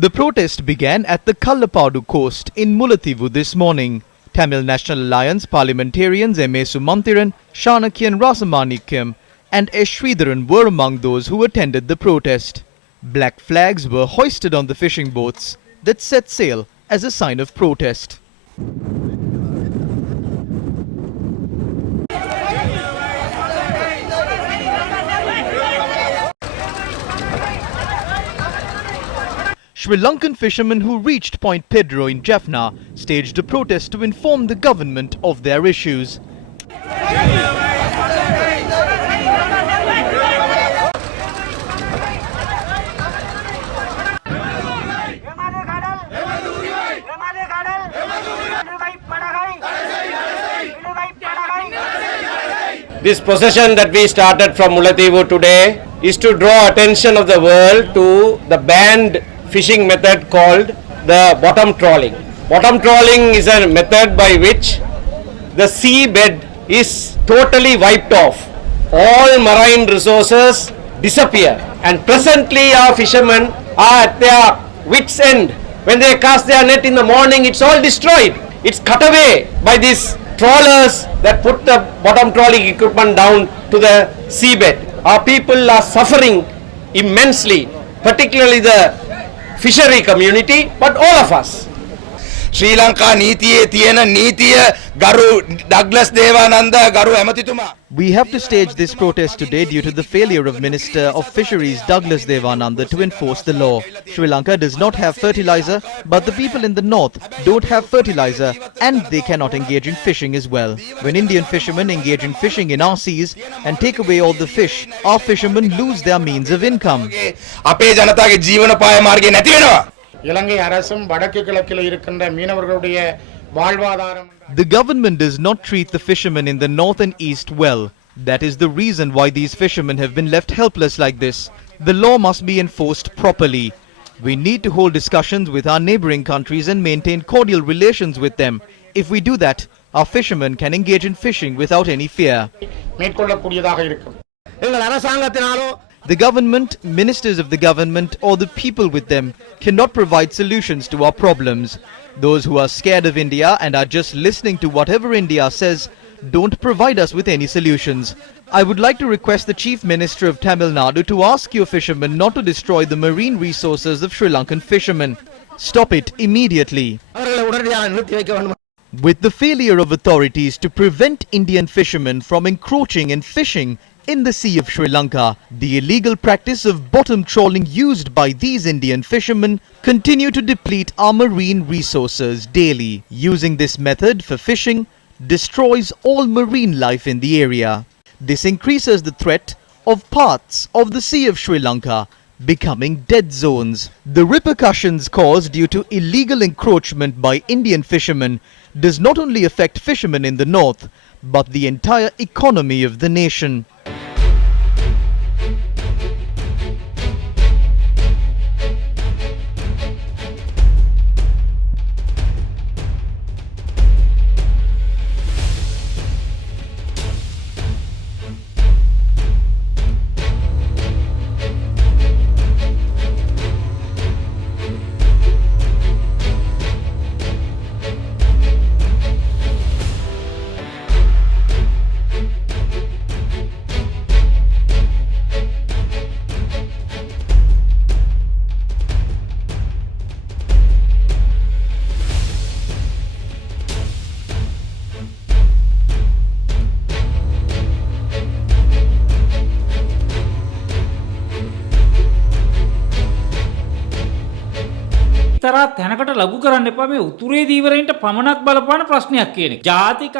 The protest began at the Kallapadu coast in Mullaitivu this morning. Tamil National Alliance parliamentarians M.A. Sumantiran, Shanakyan Rasamanikam and S. Sridharan were among those who attended the protest. Black flags were hoisted on the fishing boats that set sail as a sign of protest. Sri Lankan fishermen who reached Point Pedro in Jaffna staged a protest to inform the government of their issues. This procession that we started from Mullaitivu today is to draw attention of the world to the banned fishing method called the bottom trawling. Bottom trawling is a method by which the seabed is totally wiped off. All marine resources disappear, and presently our fishermen are at their wits' end. When they cast their net in the morning, it's all destroyed. It's cut away by these trawlers that put the bottom trawling equipment down to the seabed. Our people are suffering immensely, particularly the fishery community, but all of us. Sri Lanka නීතියේ තියෙන නීතිය ගරු Douglas Devananda ගරු ඇමතිතුමා. We have to stage this protest today due to the failure of Minister of Fisheries Douglas Devananda to enforce the law. Sri Lanka does not have fertilizer, but the people in the north don't have fertilizer and they cannot engage in fishing as well. When Indian fishermen engage in fishing in our seas and take away all the fish, our fishermen lose their means of income. අපේ ජනතාවගේ ජීවනෝපාය මාර්ගය නැති වෙනවා. இலங்கை அரசும் வடக்கு கிழக்கில் இருக்கின்ற மீனவர்களுடைய வாழ்வாதாரம். The government does not treat the fishermen in the north and east well. That is the reason why these fishermen have been left helpless like this. The law must be enforced properly. We need to hold discussions with our neighboring countries and maintain cordial relations with them. If we do that, our fishermen can engage in fishing without any fear. மேற்கொள்ளக்கூடியதாக இருக்கும். எங்கள் அரசாங்கத்தினாலோ The government, ministers of the government or the people with them cannot provide solutions to our problems. Those who are scared of India and are just listening to whatever India says don't provide us with any solutions. I would like to request the Chief Minister of Tamil Nadu to ask your fishermen not to destroy the marine resources of Sri Lankan fishermen. Stop it immediately. With the failure of authorities to prevent Indian fishermen from encroaching and fishing in the Sea of Sri Lanka, the illegal practice of bottom trawling used by these Indian fishermen continue to deplete our marine resources daily. Using this method for fishing destroys all marine life in the area. This increases the threat of parts of the Sea of Sri Lanka becoming dead zones. The repercussions caused due to illegal encroachment by Indian fishermen does not only affect fishermen in the north, but the entire economy of the nation. තරා තැනකට ලඝු කරන්න එපා මේ උතුරේ දීවරයින්ට පමණක් බලපාන ප්‍රශ්නයක් කියන එක. ජාතික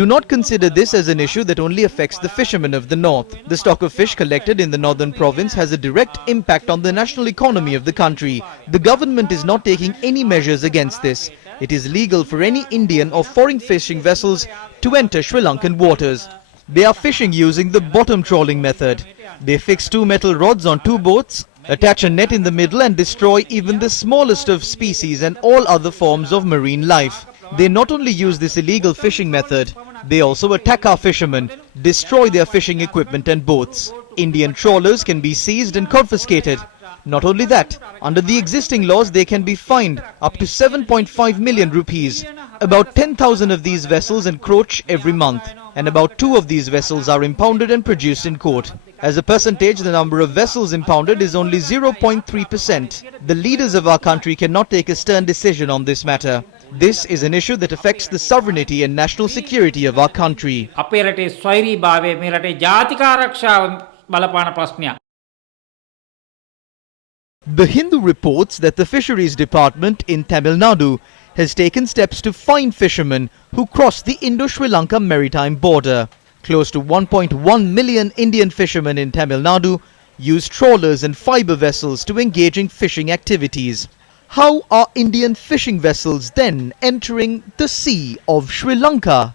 Do not consider this as an issue that only affects the fishermen of the north. The stock of fish collected in the northern province has a direct impact on the national economy of the country. The government is not taking any measures against this. It is legal for any Indian or foreign fishing vessels to enter Sri Lankan waters. They are fishing using the bottom trawling method. They fix two metal rods on two boats, attach a net in the middle and destroy even the smallest of species and all other forms of marine life. They not only use this illegal fishing method, they also attack our fishermen, destroy their fishing equipment and boats. Indian trawlers can be seized and confiscated. Not only that, under the existing laws, they can be fined up to 7.5 million rupees. About 10,000 of these vessels encroach every month, and about 2 of these vessels are impounded and produced in court. As a percentage, the number of vessels impounded is only 0.3%. The leaders of our country cannot take a stern decision on this matter. This is an issue that affects the sovereignty and national security of our country. අපේ රටේ ස්වෛරී භාවය මේ රටේ ජාතික ආරක්ෂාව බලපාන ප්‍රශ්නයක්. The Hindu reports that the Fisheries Department in Tamil Nadu has taken steps to fine fishermen who cross the Indo-Sri Lanka maritime border. Close to 1.1 million Indian fishermen in Tamil Nadu use trawlers and fiber vessels to engage in fishing activities. How are Indian fishing vessels then entering the Sea of Sri Lanka?